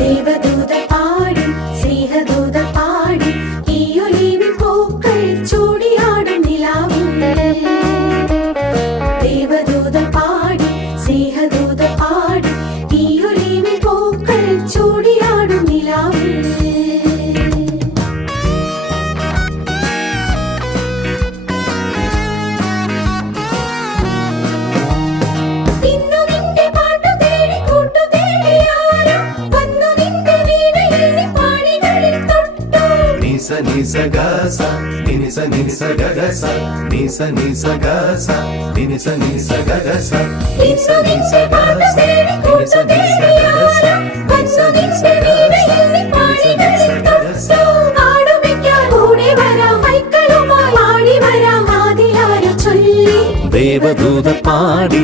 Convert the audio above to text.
ദേവദൂത പാടി സ്നേഹദൂത പാടി ഈ ഒലിവിൻ പൂക്കൾ ചൂടിയാടും നിലാവിൽ ദേവദൂത പാടി സ്നേഹദൂത പാടി ഈ ഒലിവിൻ പൂക്കൾ ചൂടിയാടും നിലാവിൽ Nisa gasa, nisa nisa gagasa, nisa nisa gasa, nisa nisa gagasa, nisa nisa gasa, nisa nisa gagasa, nisa nisa gasa, nisa nisa gagasa. ആടുമിക്കാൻ കൂടെ വരാം മൈക്കളുമായി ആടി വരാം ആദിയായ ചൊല്ലി ദേവദൂത പാടി